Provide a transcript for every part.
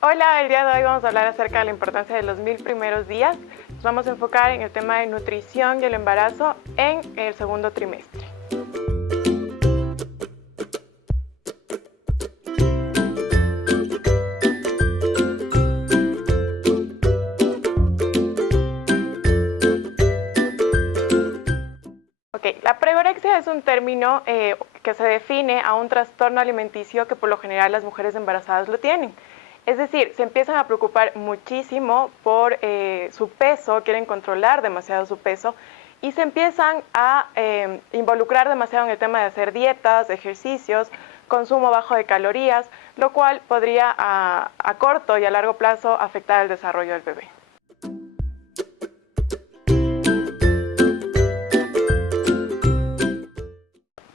Hola, el día de hoy vamos a hablar acerca de la importancia de los 1000 primeros días. Nos vamos a enfocar en el tema de nutrición y el embarazo en el segundo trimestre. La pregorexia es un término que se define a un trastorno alimenticio que por lo general las mujeres embarazadas lo tienen. Es decir, se empiezan a preocupar muchísimo por su peso, quieren controlar demasiado su peso y se empiezan a involucrar demasiado en el tema de hacer dietas, ejercicios, consumo bajo de calorías, lo cual podría a corto y a largo plazo afectar el desarrollo del bebé.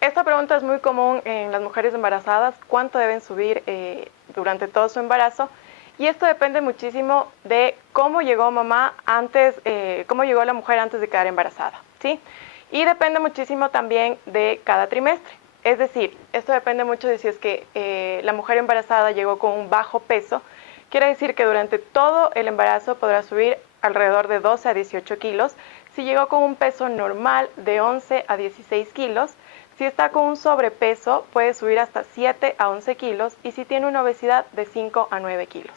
Esta pregunta es muy común en las mujeres embarazadas, ¿cuánto deben subir durante todo su embarazo? Y esto depende muchísimo de cómo llegó mamá antes, cómo llegó la mujer antes de quedar embarazada, ¿sí? Y depende muchísimo también de cada trimestre. Es decir, esto depende mucho de si es que la mujer embarazada llegó con un bajo peso, quiere decir que durante todo el embarazo podrá subir alrededor de 12 a 18 kilos. Si llegó con un peso normal de 11 a 16 kilos, si está con un sobrepeso, puede subir hasta 7 a 11 kilos y si tiene una obesidad de 5 a 9 kilos.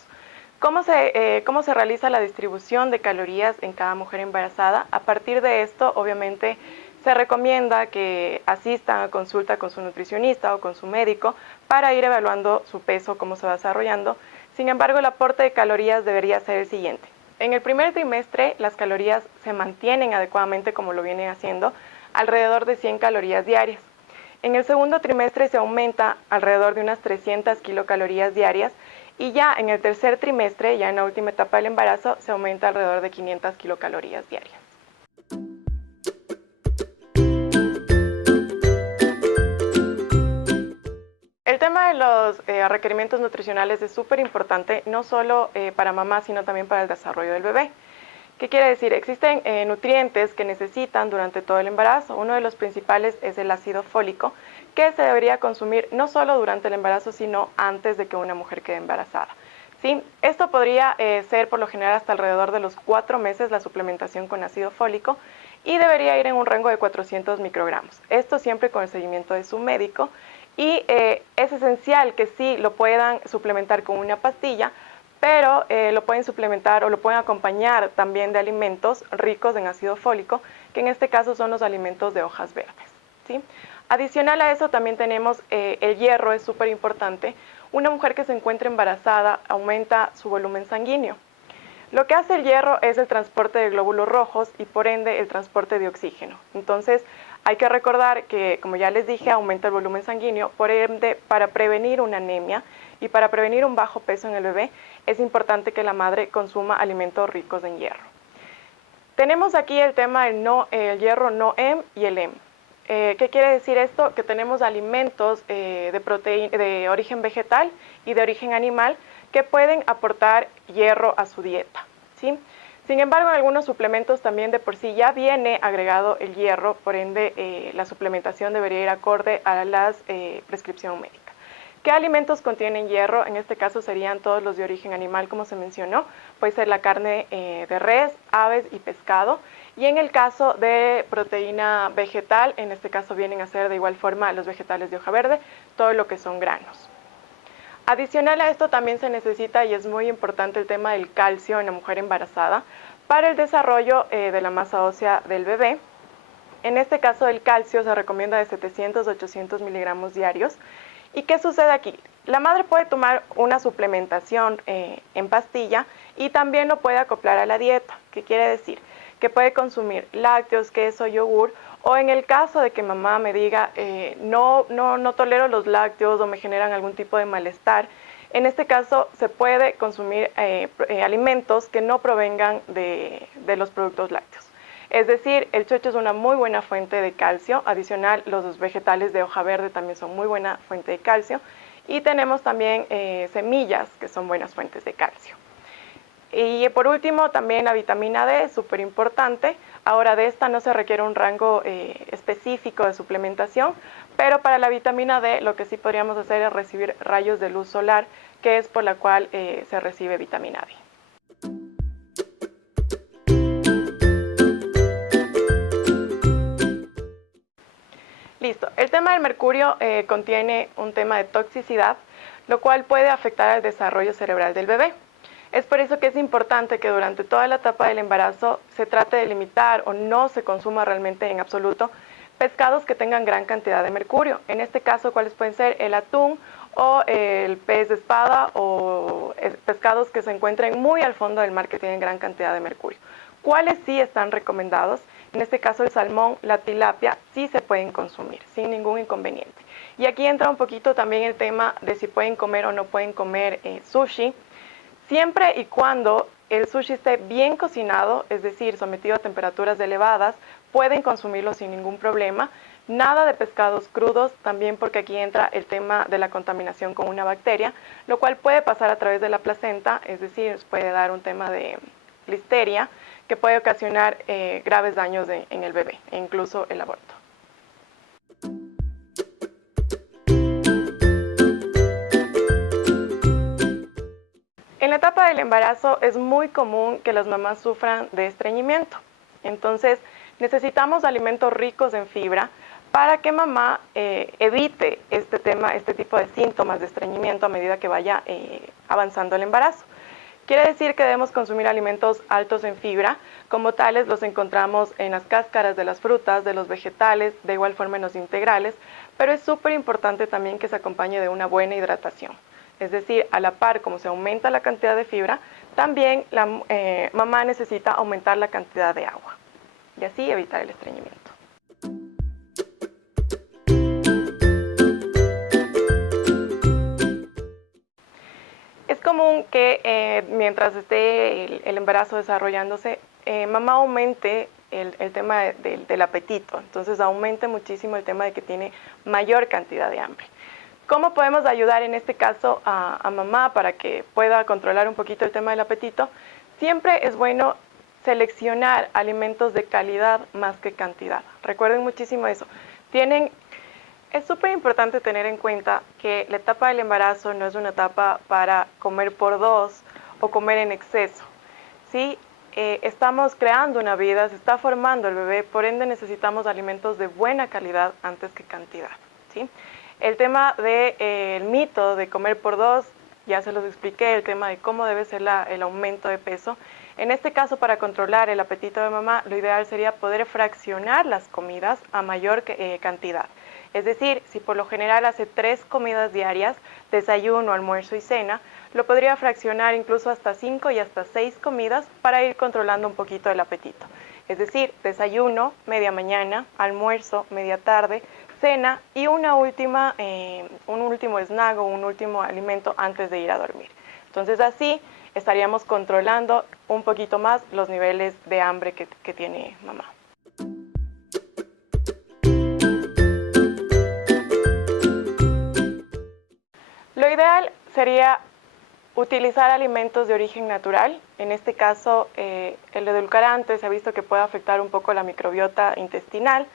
¿Cómo se realiza la distribución de calorías en cada mujer embarazada? A partir de esto, obviamente, se recomienda que asistan a consulta con su nutricionista o con su médico para ir evaluando su peso, cómo se va desarrollando. Sin embargo, el aporte de calorías debería ser el siguiente. En el primer trimestre, las calorías se mantienen adecuadamente como lo vienen haciendo, alrededor de 100 calorías diarias. En el segundo trimestre se aumenta alrededor de unas 300 kilocalorías diarias y ya en el tercer trimestre, ya en la última etapa del embarazo, se aumenta alrededor de 500 kilocalorías diarias. El tema de los requerimientos nutricionales es súper importante, no solo para mamá, sino también para el desarrollo del bebé. ¿Qué quiere decir? Existen nutrientes que necesitan durante todo el embarazo. Uno de los principales es el ácido fólico, que se debería consumir no solo durante el embarazo, sino antes de que una mujer quede embarazada. ¿Sí? Esto podría ser por lo general hasta alrededor de los 4 meses la suplementación con ácido fólico y debería ir en un rango de 400 microgramos. Esto siempre con el seguimiento de su médico y es esencial que sí lo puedan suplementar con una pastilla, pero lo pueden suplementar o lo pueden acompañar también de alimentos ricos en ácido fólico, que en este caso son los alimentos de hojas verdes, ¿sí? Adicional a eso también tenemos el hierro, es súper importante. Una mujer que se encuentra embarazada aumenta su volumen sanguíneo. Lo que hace el hierro es el transporte de glóbulos rojos y por ende el transporte de oxígeno. Entonces hay que recordar que, como ya les dije, aumenta el volumen sanguíneo, por ende para prevenir una anemia y para prevenir un bajo peso en el bebé es importante que la madre consuma alimentos ricos en hierro. Tenemos aquí el tema del hierro NOEM y el EM. ¿Qué quiere decir esto? Que tenemos alimentos de origen vegetal y de origen animal que pueden aportar hierro a su dieta, ¿sí? Sin embargo, en algunos suplementos también de por sí ya viene agregado el hierro, por ende la suplementación debería ir acorde a la prescripción médica. ¿Qué alimentos contienen hierro? En este caso serían todos los de origen animal, como se mencionó. Puede ser la carne de res, aves y pescado. Y en el caso de proteína vegetal, en este caso vienen a ser de igual forma los vegetales de hoja verde, todo lo que son granos. Adicional a esto también se necesita, y es muy importante, el tema del calcio en la mujer embarazada para el desarrollo de la masa ósea del bebé. En este caso el calcio se recomienda de 700 a 800 miligramos diarios. ¿Y qué sucede aquí? La madre puede tomar una suplementación en pastilla y también lo puede acoplar a la dieta. ¿Qué quiere decir? Que puede consumir lácteos, queso, yogur, o en el caso de que mamá me diga no tolero los lácteos o me generan algún tipo de malestar, en este caso se puede consumir alimentos que no provengan de los productos lácteos. Es decir, el chocho es una muy buena fuente de calcio. Adicional, los vegetales de hoja verde también son muy buena fuente de calcio. Y tenemos también semillas, que son buenas fuentes de calcio. Y por último, también la vitamina D es súper importante. Ahora, de esta no se requiere un rango específico de suplementación, pero para la vitamina D lo que sí podríamos hacer es recibir rayos de luz solar, que es por la cual se recibe vitamina D. Listo. El tema del mercurio contiene un tema de toxicidad, lo cual puede afectar el desarrollo cerebral del bebé. Es por eso que es importante que durante toda la etapa del embarazo se trate de limitar o no se consuma realmente en absoluto pescados que tengan gran cantidad de mercurio. En este caso, ¿cuáles pueden ser? El atún o el pez de espada o pescados que se encuentren muy al fondo del mar que tienen gran cantidad de mercurio. ¿Cuáles sí están recomendados? En este caso el salmón, la tilapia, sí se pueden consumir sin ningún inconveniente. Y aquí entra un poquito también el tema de si pueden comer o no pueden comer sushi, siempre y cuando el sushi esté bien cocinado, es decir, sometido a temperaturas elevadas, pueden consumirlo sin ningún problema. Nada de pescados crudos, también porque aquí entra el tema de la contaminación con una bacteria, lo cual puede pasar a través de la placenta, es decir, puede dar un tema de listeria que puede ocasionar graves daños en el bebé e incluso el aborto. En la etapa del embarazo es muy común que las mamás sufran de estreñimiento. Entonces, necesitamos alimentos ricos en fibra para que mamá evite este tipo de síntomas de estreñimiento a medida que vaya avanzando el embarazo. Quiere decir que debemos consumir alimentos altos en fibra, como tales los encontramos en las cáscaras de las frutas, de los vegetales, de igual forma en los integrales, pero es súper importante también que se acompañe de una buena hidratación. Es decir, a la par como se aumenta la cantidad de fibra, también la mamá necesita aumentar la cantidad de agua y así evitar el estreñimiento. Es común que mientras esté el embarazo desarrollándose, mamá aumente el tema del apetito, entonces aumente muchísimo el tema de que tiene mayor cantidad de hambre. ¿Cómo podemos ayudar en este caso a mamá para que pueda controlar un poquito el tema del apetito? Siempre es bueno seleccionar alimentos de calidad más que cantidad. Recuerden muchísimo eso. Es súper importante tener en cuenta que la etapa del embarazo no es una etapa para comer por dos o comer en exceso. ¿Sí? Estamos creando una vida, se está formando el bebé, por ende necesitamos alimentos de buena calidad antes que cantidad. ¿Sí? El tema del mito de comer por dos, ya se los expliqué, el tema de cómo debe ser el aumento de peso. En este caso, para controlar el apetito de mamá, lo ideal sería poder fraccionar las comidas a mayor cantidad. Es decir, si por lo general hace 3 comidas diarias, desayuno, almuerzo y cena, lo podría fraccionar incluso hasta 5 y hasta 6 comidas para ir controlando un poquito el apetito. Es decir, desayuno, media mañana, almuerzo, media tarde, cena y un último snack o un último alimento antes de ir a dormir. Entonces así estaríamos controlando un poquito más los niveles de hambre que tiene mamá. Lo ideal sería utilizar alimentos de origen natural. En este caso, el edulcorante se ha visto que puede afectar un poco la microbiota intestinal.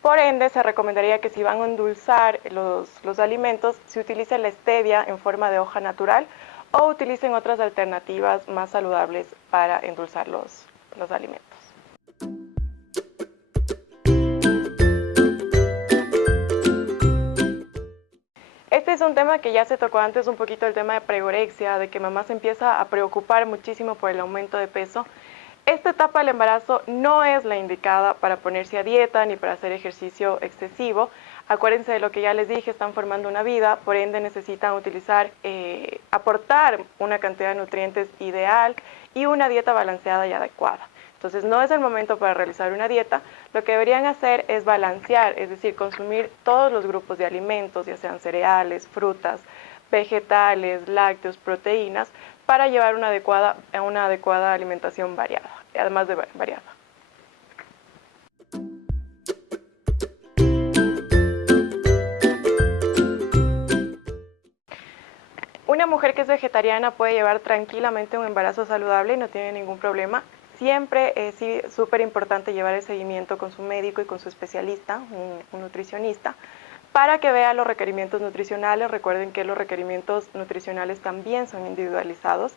Por ende, se recomendaría que si van a endulzar los alimentos, se utilice la stevia en forma de hoja natural o utilicen otras alternativas más saludables para endulzar los alimentos. Este es un tema que ya se tocó antes un poquito, el tema de pregorexia, de que mamá se empieza a preocupar muchísimo por el aumento de peso. Esta etapa del embarazo no es la indicada para ponerse a dieta ni para hacer ejercicio excesivo. Acuérdense de lo que ya les dije, están formando una vida, por ende necesitan aportar una cantidad de nutrientes ideal y una dieta balanceada y adecuada. Entonces no es el momento para realizar una dieta, lo que deberían hacer es balancear, es decir, consumir todos los grupos de alimentos, ya sean cereales, frutas, vegetales, lácteos, proteínas, para llevar una adecuada alimentación variada, además de variada. Una mujer que es vegetariana puede llevar tranquilamente un embarazo saludable y no tiene ningún problema. Siempre es súper importante llevar el seguimiento con su médico y con su especialista, un nutricionista, Para que vea los requerimientos nutricionales, recuerden que los requerimientos nutricionales también son individualizados.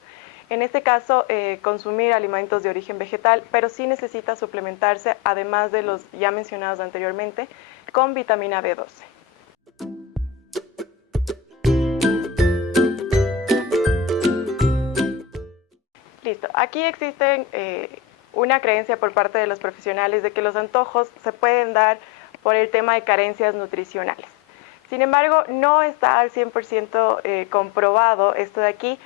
En este caso, consumir alimentos de origen vegetal, pero sí necesita suplementarse, además de los ya mencionados anteriormente, con vitamina B12. Listo. Aquí existen una creencia por parte de los profesionales de que los antojos se pueden dar por el tema de carencias nutricionales. Sin embargo, no está al 100% comprobado esto de aquí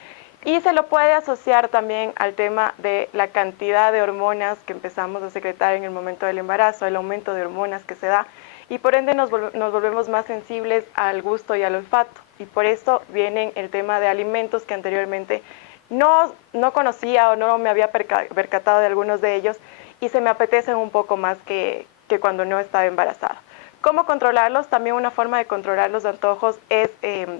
y se lo puede asociar también al tema de la cantidad de hormonas que empezamos a secretar en el momento del embarazo, el aumento de hormonas que se da y por ende nos volvemos más sensibles al gusto y al olfato y por eso viene el tema de alimentos que anteriormente no conocía o no me había percatado de algunos de ellos y se me apetecen un poco más que cuando no estaba embarazada. ¿Cómo controlarlos? También una forma de controlar los antojos es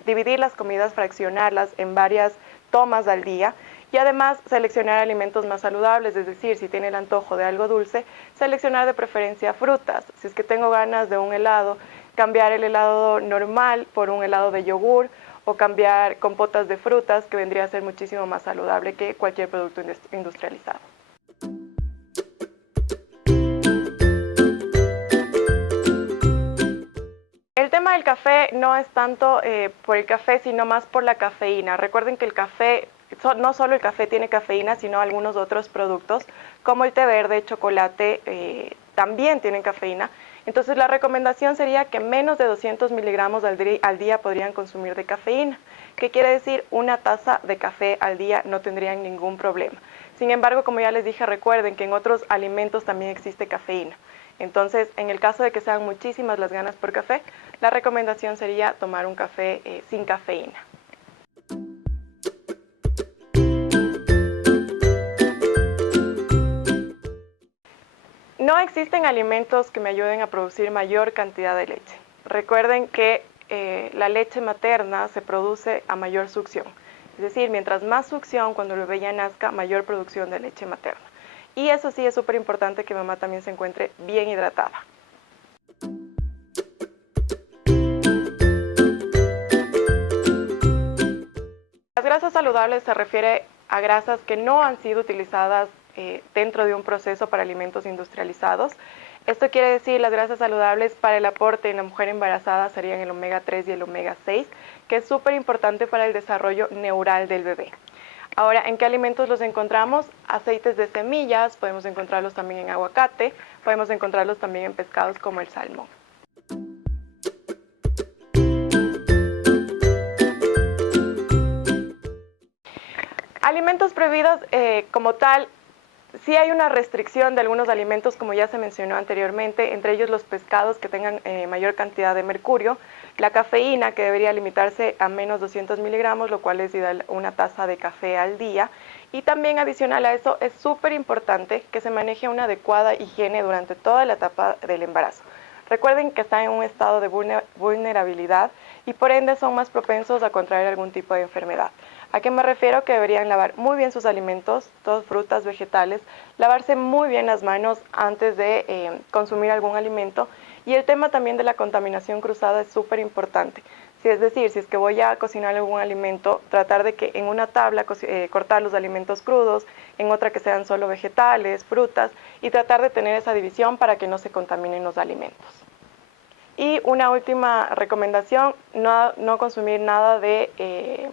dividir las comidas, fraccionarlas en varias tomas al día y además seleccionar alimentos más saludables, es decir, si tiene el antojo de algo dulce, seleccionar de preferencia frutas. Si es que tengo ganas de un helado, cambiar el helado normal por un helado de yogur o cambiar compotas de frutas, que vendría a ser muchísimo más saludable que cualquier producto industrializado. El tema del café no es tanto por el café, sino más por la cafeína. Recuerden que el café, no solo el café tiene cafeína, sino algunos otros productos, como el té verde, chocolate, también tienen cafeína. Entonces la recomendación sería que menos de 200 miligramos al día podrían consumir de cafeína. ¿Qué quiere decir? Una taza de café al día no tendrían ningún problema. Sin embargo, como ya les dije, recuerden que en otros alimentos también existe cafeína. Entonces, en el caso de que sean muchísimas las ganas por café, la recomendación sería tomar un café sin cafeína. No existen alimentos que me ayuden a producir mayor cantidad de leche. Recuerden que la leche materna se produce a mayor succión. Es decir, mientras más succión, cuando el bebé ya nazca, mayor producción de leche materna. Y eso sí es súper importante que mamá también se encuentre bien hidratada. Las grasas saludables se refiere a grasas que no han sido utilizadas dentro de un proceso para alimentos industrializados. Esto quiere decir las grasas saludables para el aporte en la mujer embarazada serían el omega 3 y el omega 6, que es súper importante para el desarrollo neural del bebé. Ahora, ¿en qué alimentos los encontramos? Aceites de semillas, podemos encontrarlos también en aguacate, podemos encontrarlos también en pescados como el salmón. Alimentos prohibidos como tal, sí hay una restricción de algunos alimentos, como ya se mencionó anteriormente, entre ellos los pescados que tengan mayor cantidad de mercurio, la cafeína que debería limitarse a menos 200 miligramos, lo cual es ideal una taza de café al día. Y también adicional a eso es súper importante que se maneje una adecuada higiene durante toda la etapa del embarazo. Recuerden que están en un estado de vulnerabilidad y por ende son más propensos a contraer algún tipo de enfermedad. ¿A qué me refiero? Que deberían lavar muy bien sus alimentos, todas frutas, vegetales, lavarse muy bien las manos antes de consumir algún alimento. Y el tema también de la contaminación cruzada es súper importante. Es decir, si es que voy a cocinar algún alimento, tratar de que en una tabla cortar los alimentos crudos, en otra que sean solo vegetales, frutas, y tratar de tener esa división para que no se contaminen los alimentos. Y una última recomendación, no consumir nada de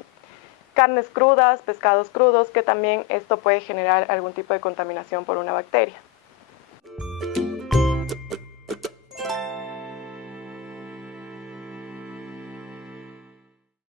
carnes crudas, pescados crudos, que también esto puede generar algún tipo de contaminación por una bacteria.